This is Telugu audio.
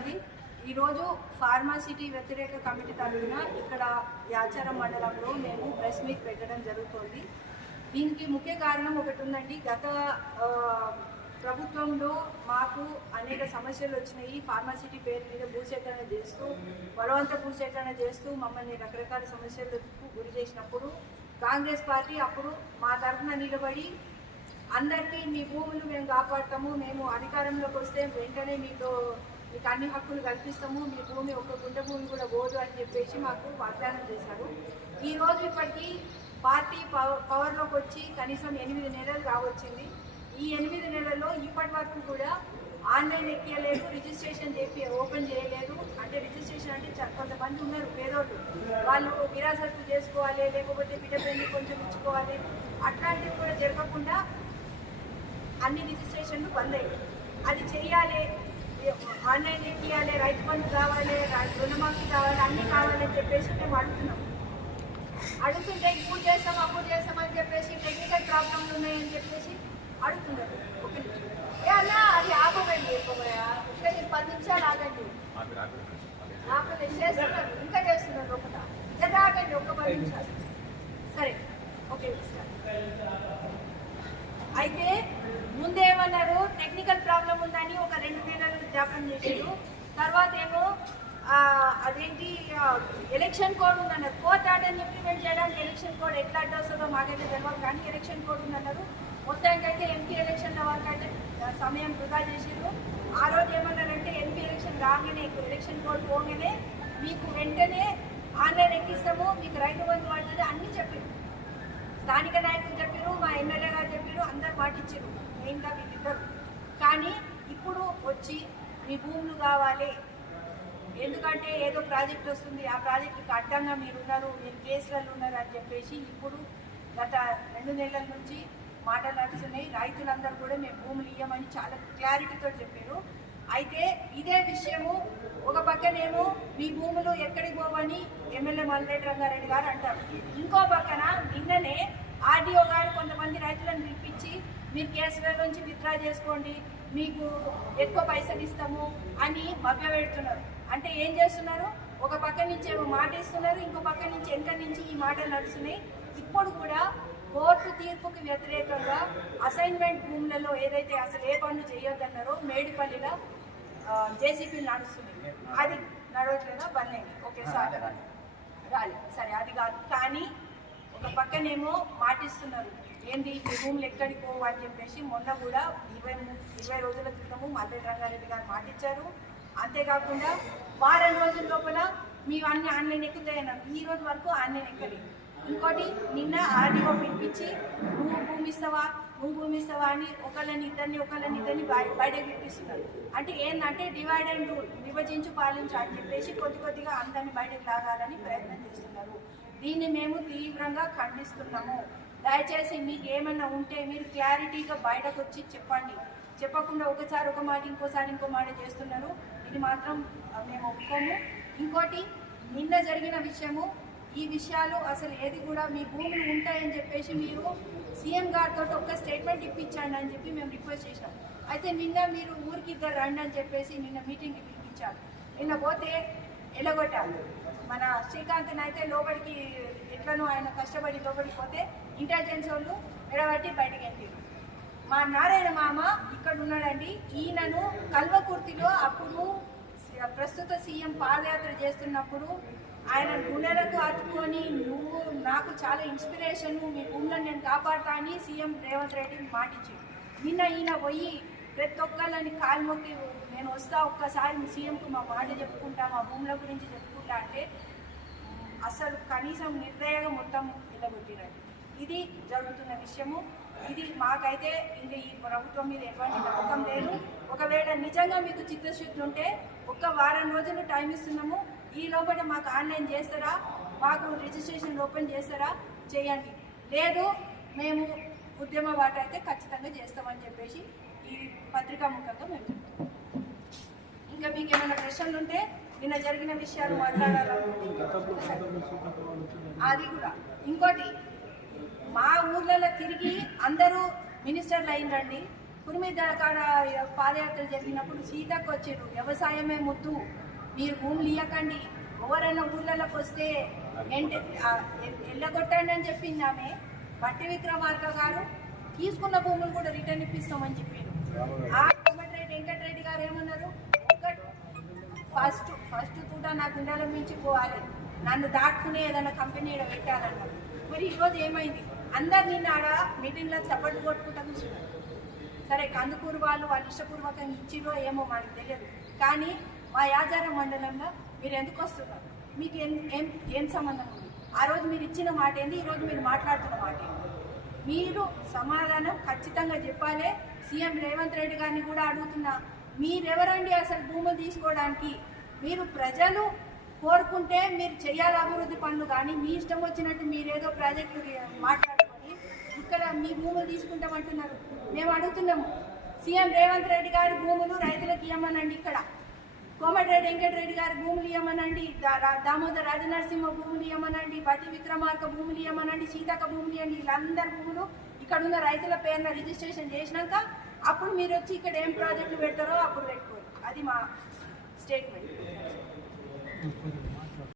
అండి. ఈరోజు ఫార్మాసిటీ వ్యతిరేక కమిటీ తరఫున ఇక్కడ యాచారం మండలంలో మేము ప్రెస్ మీట్ పెట్టడం జరుగుతుంది. దీనికి ముఖ్య కారణం ఒకటి ఉందండి. గత ప్రభుత్వంలో మాకు అనేక సమస్యలు వచ్చినాయి. ఫార్మాసిటీ పేరు మీద భూసేకరణ చేస్తూ, బలవంత భూసేకరణ చేస్తూ మమ్మల్ని రకరకాల సమస్యలకు గురి చేసినప్పుడు కాంగ్రెస్ పార్టీ అప్పుడు మా తరఫున నిలబడి అందరికీ మీ భూములు మేము కాపాడతాము, మేము అధికారంలోకి వస్తే వెంటనే మీకు అన్ని హక్కులు కల్పిస్తాము, మీ భూమి ఒక గుంట భూమి కూడా పోదు అని చెప్పేసి మాకు వాగ్దానం చేశారు. ఈరోజు ఇప్పటికీ పార్టీ పవర్లోకి వచ్చి కనీసం 8 నెలలు రావచ్చింది. ఈ 8 నెలల్లో ఇప్పటి వరకు కూడా ఆన్లైన్ ఎక్కియలేదు, రిజిస్ట్రేషన్ ఓపెన్ చేయలేదు. అంటే రిజిస్ట్రేషన్ అంటే కొంతమంది ఉన్నారు పేదోళ్ళు, వాళ్ళు విరాసత్తు చేసుకోవాలి, లేకపోతే బిడ్డ పెళ్లి కొంచెం ఇచ్చుకోవాలి, అట్లాంటివి కూడా జరగకుండా అన్ని రిజిస్ట్రేషన్లు బంద్ అయ్యాయి. అది చేయాలి, ఆన్లైన్ ఎక్కియాలి, రైతు బంధు కావాలి, రుణమాఫీ కావాలి, అన్నీ కావాలని చెప్పేసి మేము అడుగుతుంటే ఇప్పుడు చేస్తాం అప్పుడు చేస్తామని చెప్పేసి టెక్నికల్ ప్రాబ్లమ్లు ఉన్నాయని చెప్పేసి అడుగుతున్నారు. ఒక నిమిషం అలా అది ఆపకండి, ఒక 10 నిమిషాలు ఆగండి. ఆపలేదు, చేస్తున్నారు, ఇంకా చేస్తున్నారు. ఒకట ఆగండి, ఒక 10 నిమిషాలు. సరే, ఓకే సార్. అయితే ముందేమన్నారు, టెక్నికల్ ప్రాబ్లం ఉందని ఒక 2 నెలలు జ్ఞాపకం చేశారు. తర్వాత ఏమో అదేంటి ఎలక్షన్ కోడ్ ఉందన్నారు. కోర్ట్ ఆర్డర్ని ఇంప్లిమెంట్ చేయడానికి ఎలక్షన్ కోడ్ ఎట్లా అడ్డు వస్తుందో మాకైతే తెలియదు, కానీ ఎలక్షన్ కోడ్ ఉందన్నారు. మొత్తానికైతే ఎంపీ ఎలక్షన్ల వరకు అయితే సమయం వృధా చేసారు. ఆ రోజు ఏమన్నారంటే ఎంపీ ఎలక్షన్ రాగానే ఎలక్షన్ కోడ్ పోగానే మీకు వెంటనే ఆన్లైన్ ఎక్కిస్తాము, మీకు రైతు బంధు పడుతుంది అన్నీ చెప్పారు. స్థానిక నాయకులు చెప్పారు, మా ఎమ్మెల్యే గారు చెప్పారు, అందరు పాటించారు, మెయిన్గా వీళ్ళిద్దరు. కానీ ఇప్పుడు వచ్చి మీ భూములు కావాలి, ఎందుకంటే ఏదో ప్రాజెక్ట్ వస్తుంది, ఆ ప్రాజెక్టుకి అడ్డంగా మీరున్నారు, మీరు కేసులలో ఉన్నారు అని చెప్పేసి ఇప్పుడు గత 2 నెలల నుంచి మాటలు నడుస్తున్నాయి. రైతులందరూ కూడా మేము భూములు ఇవ్వమని చాలా క్లారిటీతో చెప్పారు. అయితే ఇదే విషయము ఒక పక్కనేమో మీ భూములు ఎక్కడికి పోవని ఎమ్మెల్యే మల్రెడ్డి రంగారెడ్డి గారు అంటారు. ఇంకో పక్కన నిన్ననే ఆర్డీఓ గారు కొంతమంది రైతులను పిలిపించి మీరు కేసుల నుంచి విత్డ్రా చేసుకోండి, మీకు ఎక్కువ పైసలు ఇస్తాము అని మభ్యపెడుతున్నారు. అంటే ఏం చేస్తున్నారు, ఒక పక్క నుంచి ఏమో మాట ఇస్తున్నారు, ఇంకో పక్క నుంచి వెనక నుంచి ఈ మాటలు నడుస్తున్నాయి. ఇప్పుడు కూడా కోర్టు తీర్పుకి వ్యతిరేకంగా అసైన్మెంట్ భూములలో ఏదైతే అసలు ఏ పనులు చేయొద్దన్నారో మేడిపల్లిలో జేసీపీలు నడుస్తున్నాయి. అది నడవట్లేదా, బంద్ అయింది. ఓకే సార్, రాలేదు, సరే అది కాదు. కానీ ఒక పక్కనేమో మాటిస్తున్నారు, ఏంది ఈ భూములు ఎక్కడికి పోవు అని చెప్పేసి. మొన్న కూడా 20 రోజుల క్రితము మల్రెడ్డి రంగారెడ్డి గారు మాటిచ్చారు. అంతేకాకుండా వారం రోజుల లోపల మేము అన్ని ఆన్లైన్ ఎక్కుతాయన్నారు. ఈ రోజు వరకు ఆన్లైన్ ఎక్కలేదు. ఇంకోటి నిన్న ఆర్డీఓ పిలిపించి నువ్వు భూమి ఇస్తావా అని ఒకళ్ళని ఇద్దరిని బయటకు పిలిపిస్తున్నారు. అంటే ఏంటంటే డివైడ్ అండ్ రూల్, విభజించు పాలించు అని చెప్పేసి కొద్దిగా అందరినీ బయటకు లాగాలని ప్రయత్నం చేస్తున్నారు. దీన్ని మేము తీవ్రంగా ఖండిస్తున్నాము. దయచేసి మీకు ఏమన్నా ఉంటే మీరు క్లారిటీగా బయటకు వచ్చి చెప్పండి. చెప్పకుండా ఒకసారి ఒక మాట ఇంకోసారి ఇంకో మాట చేస్తున్నారు. ఇది మాత్రం మేము ఒప్పుకోము. ఇంకోటి నిన్న జరిగిన విషయము, ఈ విషయాలు అసలు ఏది కూడా మీ భూములు ఉంటాయని చెప్పేసి మీరు సీఎం గారితో ఒక్క స్టేట్మెంట్ ఇప్పించండి అని చెప్పి మేము రిక్వెస్ట్ చేసాం. అయితే నిన్న మీరు ఊరికి ఇద్దరు రండి అని చెప్పేసి నిన్న మీటింగ్కి పిలిపించారు. నిన్న పోతే ఎలగొట్టారు. మన శ్రీకాంత్ని అయితే లోపలికి ఎట్లనో ఆయన కష్టపడి లోపలికి పోతే ఇంటెలిజెన్స్ వాళ్ళు ఎడబట్టి బయటకు వెళ్ళారు. మా నారాయణ మామ ఇక్కడ ఉన్నాడండి. ఈయనను కల్వకుర్తిలో అప్పుడు ప్రస్తుత సీఎం పాదయాత్ర చేస్తున్నప్పుడు ఆయన గుండెలకు హత్తుకొని నువ్వు నాకు చాలా ఇన్స్పిరేషన్, మీ భూములను నేను కాపాడుతా అని సీఎం రేవంత్ రెడ్డి మాటిచ్చాడు. నిన్న ఈయన పోయి ప్రతి ఒక్కళ్ళని కాలు మొక్కి నేను వస్తా, ఒక్కసారి సీఎంకు మా మాట చెప్పుకుంటా, మా భూముల గురించి చెప్పుకుంటా అంటే అసలు కనీసం నిర్దయగా మొత్తం నిలబెట్టిరండి. ఇది జరుగుతున్న విషయము. ఇది మాకైతే ఇంకా ఈ ప్రభుత్వం మీద ఎటువంటి నమ్మకం లేదు. ఒకవేళ నిజంగా మీకు చిత్తశుద్ధి ఉంటే ఒక్క వారం రోజులు టైం ఇస్తున్నాము. ఈ లోపల మాకు ఆన్లైన్ చేస్తారా, మాకు రిజిస్ట్రేషన్ ఓపెన్ చేస్తారా, చేయండి. లేదు మేము ఉద్యమ బాట అయితే ఖచ్చితంగా చేస్తామని చెప్పేసి ఈ పత్రికా ముఖంగా మేము చెప్తాం. ఇంకా మీకు ఏమైనా ప్రశ్నలు ఉంటే నిన్న జరిగిన విషయాలు మాట్లాడాలనుకుంటే అది కూడా. ఇంకోటి, మా ఊర్లలో తిరిగి అందరూ మినిస్టర్లు అయిందండి. కురిమిద కాడ పాదయాత్ర జరిగినప్పుడు సీతకు వచ్చారు, వ్యవసాయమే ముద్దు, మీరు భూములు ఇవ్వకండి, ఎవరైనా ఊళ్ళలోకి వస్తే ఎల్లగొట్టండి అని చెప్పింది ఆమె. బట్టి విక్రమార్క గారు తీసుకున్న భూములు కూడా రిటర్న్ ఇప్పిస్తామని చెప్పారు. ఆ కోమటిరెడ్డి వెంకటరెడ్డి గారు ఏమన్నారు, ఫస్ట్ కూడా నా గుండెల మించి పోవాలి, నన్ను దాటుకునే ఏదైనా కంపెనీ పెట్టాలన్నారు. మరి ఈరోజు ఏమైంది, అందరు నిన్న ఆడ మీటింగ్లో చప్పట్లు కొట్టుకుంటా కూర్చున్నారు. సరే కందుకూరు వాళ్ళు ఇష్టపూర్వకంగా ఇచ్చిరో ఏమో మనకు తెలియదు, కానీ మా యాచారం మండలంలో మీరు ఎందుకు వస్తున్నారు, మీకు ఏం సంబంధం ఉంది? ఆ రోజు మీరు ఇచ్చిన మాట ఏంది, ఈరోజు మీరు మాట్లాడుతున్న మాట ఏంది? మీరు సమాధానం ఖచ్చితంగా చెప్పాలి. సీఎం రేవంత్ రెడ్డి గారిని కూడా అడుగుతున్నా, మీరెవరండి అసలు భూములు తీసుకోవడానికి? మీరు ప్రజలు కోరుకుంటే మీరు చేయాలి అభివృద్ధి పనులు, కానీ మీ ఇష్టం వచ్చినట్టు మీరేదో ప్రాజెక్టులు మాట్లాడుకొని ఇక్కడ మీ భూములు తీసుకుంటామంటున్నారు. మేము అడుగుతున్నాము, సీఎం రేవంత్ రెడ్డి గారి భూములు రైతులకు ఇవ్వమనండి, ఇక్కడ కోమటిరెడ్డి వెంకటరెడ్డి గారి భూములు ఇవ్వమనండి, దామోదర్ రాజనరసింహ భూములు ఇవ్వమనండి, బట్టి విక్రమార్క భూములు ఇవ్వమనండి, సీతక్క భూములు ఇవ్వండి. వీళ్ళందరి భూములు ఇక్కడ ఉన్న రైతుల పేరున రిజిస్ట్రేషన్ చేసినాక అప్పుడు మీరు వచ్చి ఇక్కడ ఏం ప్రాజెక్టులు పెడతారో అప్పుడు పెట్టుకోరు. అది మా స్టేట్మెంట్.